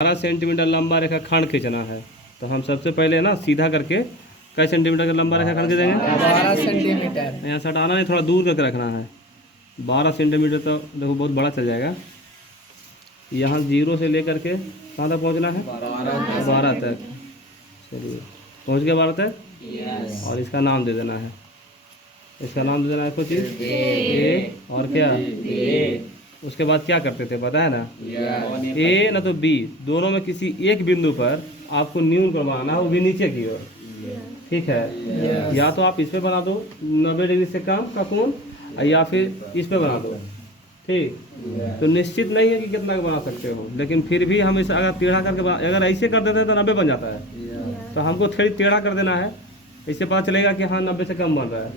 12 centimetre लंबा रेखा खंड खींचना है। तो हम सबसे पहले ना सीधा करके कई सेंटीमीटर का लंबा रेखा खंड खींचेंगे? 12 सेंटीमीटर। यहाँ से हटाना नहीं, थोड़ा दूर करके रखना है। 12 सेंटीमीटर तो देखो बहुत बड़ा चल जाएगा। यहाँ 0 से लेकर के कहाँ तक पहुँचना है? 12 तक। चलिए पहुँच गया 12 तक। और इसका नाम दे देना है, इसका नाम दे देना है कुछ ए और क्या उसके बाद क्या करते थे पता है ना? ए ना तो बी, दोनों में किसी एक बिंदु पर आपको न्यून कोण बनाना है, वो भी नीचे की ओर। ठीक है, या तो आप इस पे बना दो 90 डिग्री से कम का कोण, या फिर इस पे बना दो। ठीक, तो निश्चित नहीं है कि कितना का बना सकते हो, लेकिन फिर भी हम इसे अगर टेढ़ा करके अगर ऐसे कर देते हैं तो 90 बन जाता है। तो हमको थोड़ी टेढ़ा कर देना है, इससे पता चलेगा कि हाँ 90 से कम बन रहा है।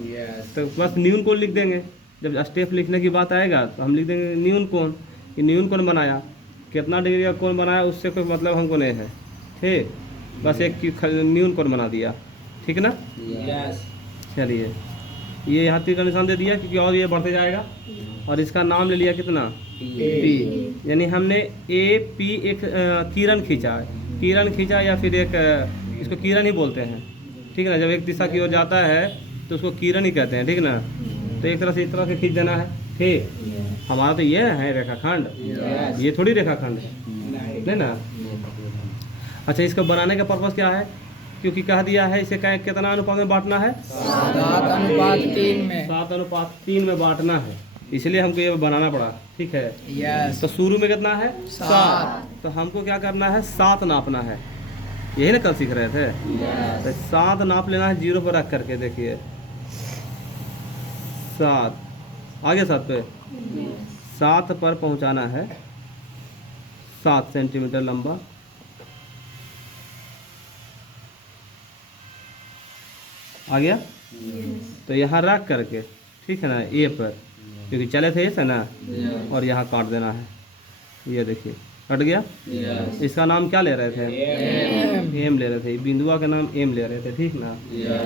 तो बस न्यून कोण लिख देंगे। जब स्टेप लिखने की बात आएगा तो हम लिख देंगे न्यून कोण, कि न्यून कोण बनाया, कितना डिग्री का कोण बनाया उससे कोई मतलब हमको नहीं है। ठीक, बस एक न्यून कोण बना दिया। ठीक है ना? चलिए, ये यहाँ तीर का निशान दे दिया क्योंकि और ये बढ़ते जाएगा। और इसका नाम ले लिया कितना? पी। यानी हमने ए पी एक किरण खींचा, किरण खींचा या फिर एक इसको किरण ही बोलते हैं। ठीक है ना? जब एक दिशा की ओर जाता है तो उसको किरण ही कहते हैं। ठीक ना? तो एक तरह से इस तरह से खींच देना है। ठीक, हमारा तो ये है रेखाखंड, ये थोड़ी रेखाखंड है, नहीं ना? अच्छा, इसको बनाने का पर्पस क्या है? क्योंकि कह दिया है इसे कितना अनुपात में बांटना है? 7:3 में। 7:3 में बांटना है, इसलिए हमको ये बनाना पड़ा। ठीक है, तो शुरू में कितना है? 7। तो हमको क्या करना है? 7 नापना है। यही ना कल सीख रहे थे। तो 7 नाप लेना है 0 पर रख करके। देखिए 7 आगे 7 पे 7 पर पहुंचाना है 7 सेंटीमीटर लंबा। आ गया? तो यहाँ रख करके, ठीक है ना, ए पर, क्योंकि चले थे ऐसे ना, और यहाँ काट देना है। ये देखिए कट गया। इसका नाम क्या ले रहे थे? एम ले रहे थे, बिंदुआ का नाम एम ले रहे थे। ठीक ना?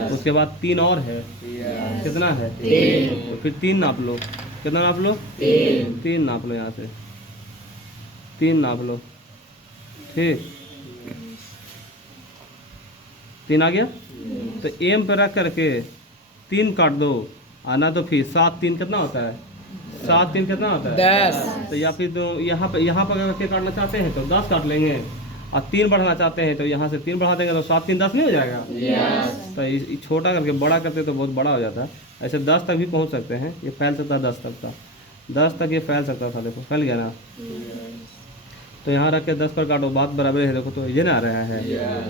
उसके बाद 3 और है। कितना है? तो फिर 3 नाप लो। कितना नाप लो? 3 नाप लो, यहाँ से 3 नाप लो। ठीक, 3 आ गया। तो एम पर रख करके 3 काट दो, आना तो फिर 7 3 कितना होता है? 7 3 कितना होता है? 10। तो या फिर तो यहाँ पर अगर के काटना चाहते हैं तो 10 काट लेंगे, और 3 बढ़ाना चाहते हैं तो यहाँ से 3 बढ़ा देंगे, तो 7 3 10 नहीं हो जाएगा? तो इस छोटा करके बड़ा करते तो बहुत बड़ा हो जाता है। ऐसे 10 तक भी पहुँच सकते हैं, ये फैल सकता है 10 तक था। 10 तक ये फैल सकता था। देखो फैल गया ना? तो यहाँ रख के 10 पर काटो, बात बराबर है। देखो तो ये ना आ रहा है,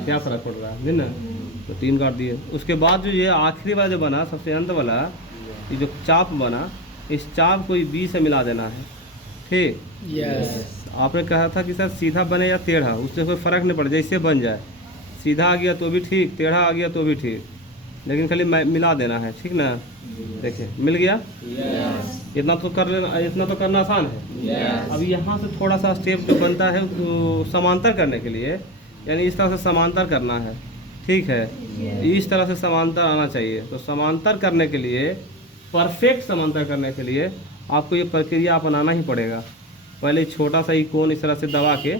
क्या फ़र्क पड़ रहा है ना? तो 3 काट दिए। उसके बाद जो ये आखिरी वाला जो बना, सबसे अंत वाला, ये जो चाप बना, इस चाप को बी से मिला देना है। ठीक, आपने कहा था कि सर सीधा बने या टेढ़ा, उससे कोई फ़र्क नहीं पड़ा, जैसे बन जाए। सीधा आ गया तो भी ठीक, टेढ़ा आ गया तो भी ठीक, लेकिन खाली मिला देना है। ठीक ना? देखिए मिल गया। इतना तो कर लेना, इतना तो करना आसान है। अब यहाँ से थोड़ा सा स्टेप जो बनता है तो समांतर करने के लिए, यानी इस तरह से समांतर करना है। ठीक है, इस तरह से समांतर आना चाहिए। तो समांतर करने के लिए, परफेक्ट समांतर करने के लिए आपको ये प्रक्रिया अपनाना ही पड़ेगा। पहले छोटा सा ही कोण इस तरह से दबा के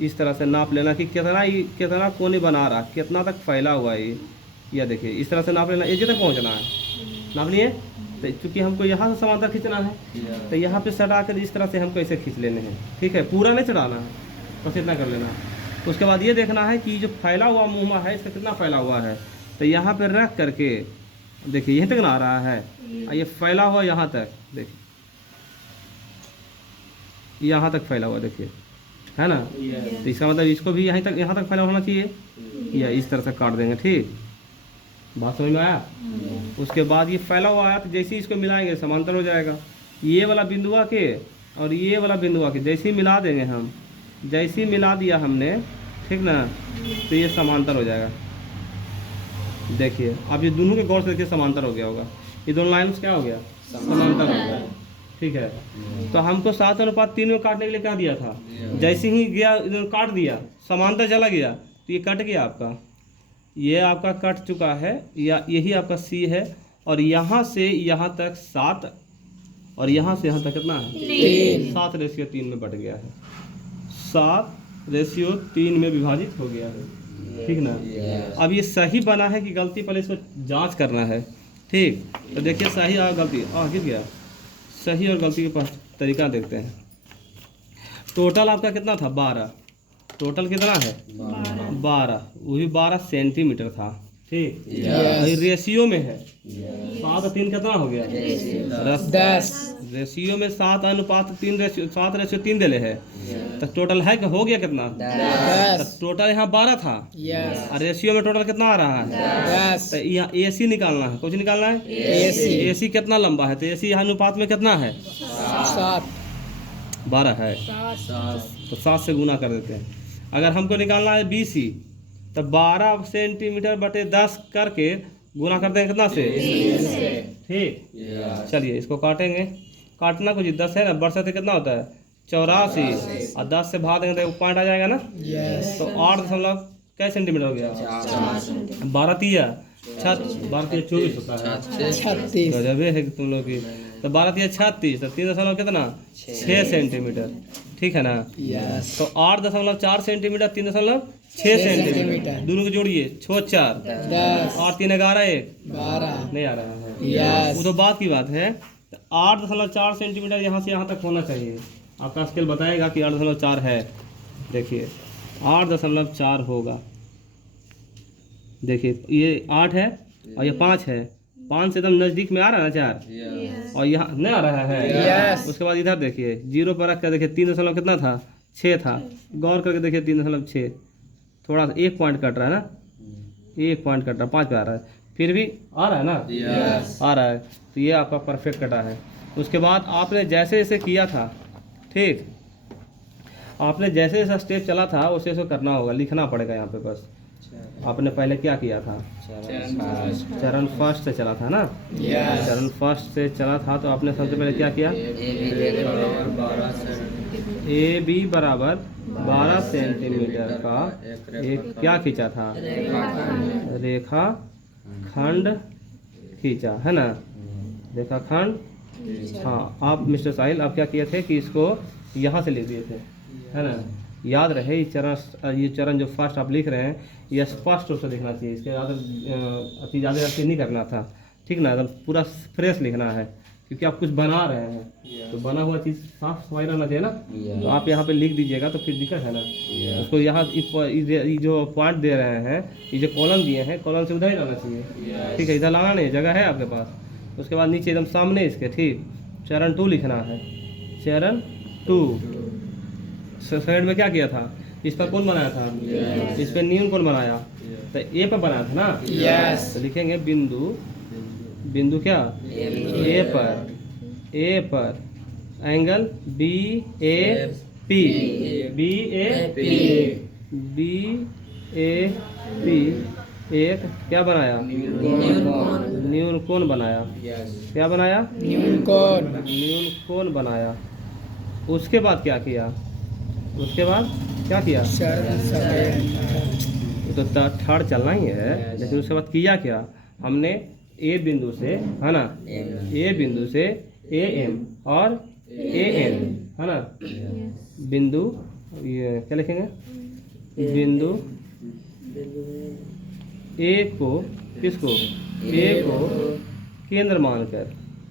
इस तरह से नाप लेना कि कितना कोण ही बना रहा, कितना तक फैला हुआ है ये। या देखिए इस तरह से नाप लेना, एजे तक पहुँचना है। नाप लिए? तो चूँकि हमको यहाँ से समांतर खींचना है, तो यहाँ पे सटा कर इस तरह से हमको ऐसे खींच लेने हैं। ठीक है, पूरा नहीं चढ़ाना है, बस इतना कर लेना है। उसके बाद ये देखना है कि जो फैला हुआ मुँह है इसका कितना फैला हुआ है। तो यहाँ पे रख करके देखिए यहीं तक ना आ रहा है, ये फैला हुआ यहाँ तक, देखिए यहाँ तक फैला हुआ, देखिए है ना? तो इसका मतलब इसको भी यहाँ तक फैला होना चाहिए, या इस तरह से काट देंगे। ठीक, बात समझ में आया? उसके बाद ये फैला हुआ आया तो जैसे ही इसको मिलाएंगे समांतर हो जाएगा। ये वाला बिंदुआ के और ये वाला बिंदुआ के जैसे ही मिला देंगे हम, जैसे ही मिला दिया हमने, ठीक ना, तो ये समांतर हो जाएगा। देखिए अब ये दोनों के गौर से देखिए समांतर हो गया होगा। ये दोनों लाइन्स क्या हो गया? समांतर हो गया। ठीक है, तो हमको 7:3 में काटने के लिए कहा दिया था, जैसे ही गया काट दिया, समांतर चला गया, तो ये कट गया आपका। ये आपका कट चुका है, या यही आपका सी है। और यहाँ से यहाँ तक 7, और यहाँ से यहाँ तक कितना है? 7:3 में बट गया है। 7 रेशियो 3 में विभाजित हो गया है। ठीक ना। अब ये सही बना है कि गलती, पहले इसको जांच करना है। ठीक, तो देखिए सही और गलती गिर गया। सही और गलती के पास तरीका देखते हैं। टोटल आपका कितना था? 12। टोटल कितना है? 12। वो भी 12 सेंटीमीटर था। ठीक, रेशियो में है 7 और 3 कितना हो गया? 10। रेशियो में 7:3 रेशियो 7:3 दिले है। तो टोटल है कि हो गया कितना? 10। टोटल यहाँ 12 था यस। और रेशियो में टोटल कितना आ रहा है? 10। तो यहाँ AC निकालना है। कुछ निकालना है? AC। AC कितना लंबा है? तो AC यहाँ अनुपात में कितना है? 7। 12 है, तो 7 से गुना कर देते हैं। अगर हमको निकालना है BC, तो 12 सेंटीमीटर बटे 10 करके गुना करते हैं कितना से? ठीक, चलिए इसको काटेंगे। काटना कुछ 10 है ना, बरसते कितना होता है? 84 और 10 से भाग देंगे तो पॉइंट आ जाएगा ना। यस। तो 8 दशमलव कै सेंटीमीटर हो गया? 12 तिया 24 होता है। 36। गजब है कि तुम लोग की। तो 12 तिया 36, तो 3 दशमलव कितना? 6 सेंटीमीटर। ठीक है ना। यस। तो 8.4 सेंटीमीटर, 3.6 सेंटीमीटर, दोनों को जोड़िए 6 4 10। और 3 11 1 12। नहीं आ रहा है। यस। वो तो बात की बात है। तो 8.4 सेंटीमीटर यहाँ से यहाँ तक होना चाहिए। आपका स्केल बताएगा कि 8.4 है। देखिए 8.4 होगा। देखिए ये 8 है और ये 5 है। 5 से एकदम नज़दीक में आ रहा है ना 4, और यहाँ नहीं आ रहा है। यस। उसके बाद इधर देखिए 0 पर रख कर देखिए 3 दशमलव कितना था? 6 था। गौर करके देखिए 3.6, थोड़ा सा 1 पॉइंट कट रहा है ना, 1 पॉइंट कट रहा है, 5 पे आ रहा है, फिर भी आ रहा है ना। यस। आ रहा है। तो ये आपका परफेक्ट कटा है। उसके बाद आपने जैसे जैसे किया था, ठीक, आपने जैसे जैसा स्टेप चला था वैसे वैसे करना होगा, लिखना पड़ेगा यहाँ पे। बस आपने पहले क्या किया था? चरण फर्स्ट से चला था ना। यस। चरण फर्स्ट से चला था तो आपने सबसे पहले क्या किया? AB बराबर 12 सेंटीमीटर का एक क्या खींचा था? रेखा खंड खींचा है ना। रेखा खंड। हाँ, आप मिस्टर साहिल आप क्या किए थे कि इसको यहाँ से लिख दिए थे, है ना। याद रहे ये चरण जो फर्स्ट आप लिख रहे हैं ये स्पष्ट रूप से लिखना चाहिए। इसके ज़्यादा अति नहीं करना था। ठीक ना, एकदम पूरा फ्रेश लिखना है क्योंकि आप कुछ बना रहे हैं तो बना हुआ चीज़ साफ सफाई रहना चाहिए ना। तो आप यहाँ पे लिख दीजिएगा तो फिर दिक्कत है ना। उसको यहाँ ये जो पॉइंट दे रहे हैं, ये जो कॉलम दिए हैं, कॉलम से उधर ही रहना चाहिए। ठीक है, इधर लाना नहीं, जगह है आपके पास। उसके बाद नीचे एकदम सामने इसके, ठीक, चरण 2 लिखना है। चरण 2 साइड में क्या किया था? इस पर कौन बनाया था? इस पर न्यून कौन बनाया? तो ए पर बनाया था ना। यस। तो लिखेंगे बिंदु, बिंदु क्या? ए पर एंगल BAP, एक क्या बनाया? न्यून कोण बनाया। क्या बनाया? न्यून कोण। न्यून कोण बनाया। उसके बाद क्या किया? उसके बाद क्या किया? तो थर्ड चलना ही है, लेकिन उसके बाद किया क्या? हमने ए बिंदु से, है ना, ए बिंदु से AM और AN, है ना, बिंदु, ये क्या लिखेंगे? बिंदु ए को, किसको? ए को केंद्र मानकर,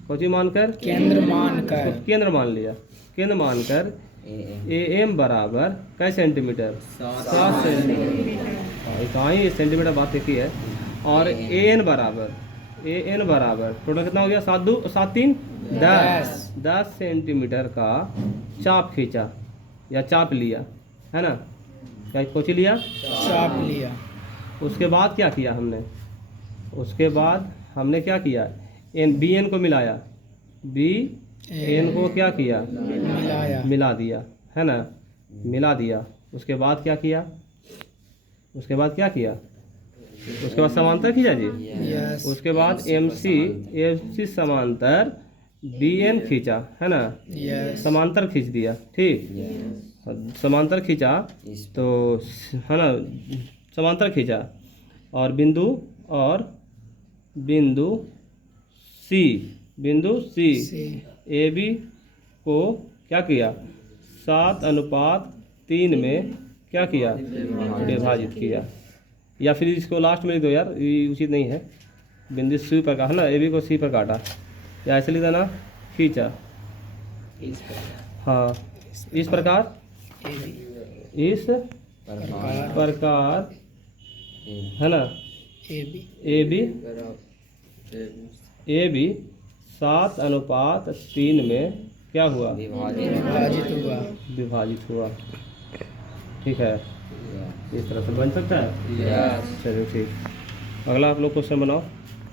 कौन मानकर? केंद्र मानकर। उसको केंद्र मान लिया। केंद्र मानकर AM बराबर कै सेंटीमीटर? 7 सेंटीमीटर। इकाई सेंटीमीटर बात एक ही है। और AN बराबर टोटल कितना हो गया? 7 2 7 3 10 सेंटीमीटर का चाप खींचा या चाप लिया, है ना। क्या कोची लिया? चाप लिया। उसके बाद क्या किया हमने? उसके बाद हमने क्या किया? BN को मिलाया, BN को क्या किया? मिलाया। मिला दिया, है ना, मिला दिया। उसके बाद क्या किया? उसके बाद क्या किया? उसके बाद समांतर खींचा जी। यस। उसके बाद MC समांतर BN खींचा, है ना, यस। समांतर खींच दिया। ठीक, समांतर खींचा तो, है ना, समांतर खींचा और बिंदु C AB को क्या किया? 7:3 में क्या किया, विभाजित किया। या फिर इसको लास्ट में लिख दो यार, ये उचित नहीं है। बिंदु सी पर है ना, ए बी को सी पर काटा, या ऐसे लिख देना, खींचा। हाँ, इस प्रकार, इस प्रकार है ना, ए बी 7:3 में क्या हुआ, विभाजित हुआ। ठीक है, इस तरह से बन सकता है। चलिए ठीक, अगला आप लोग क्वेश्चन बनाओ।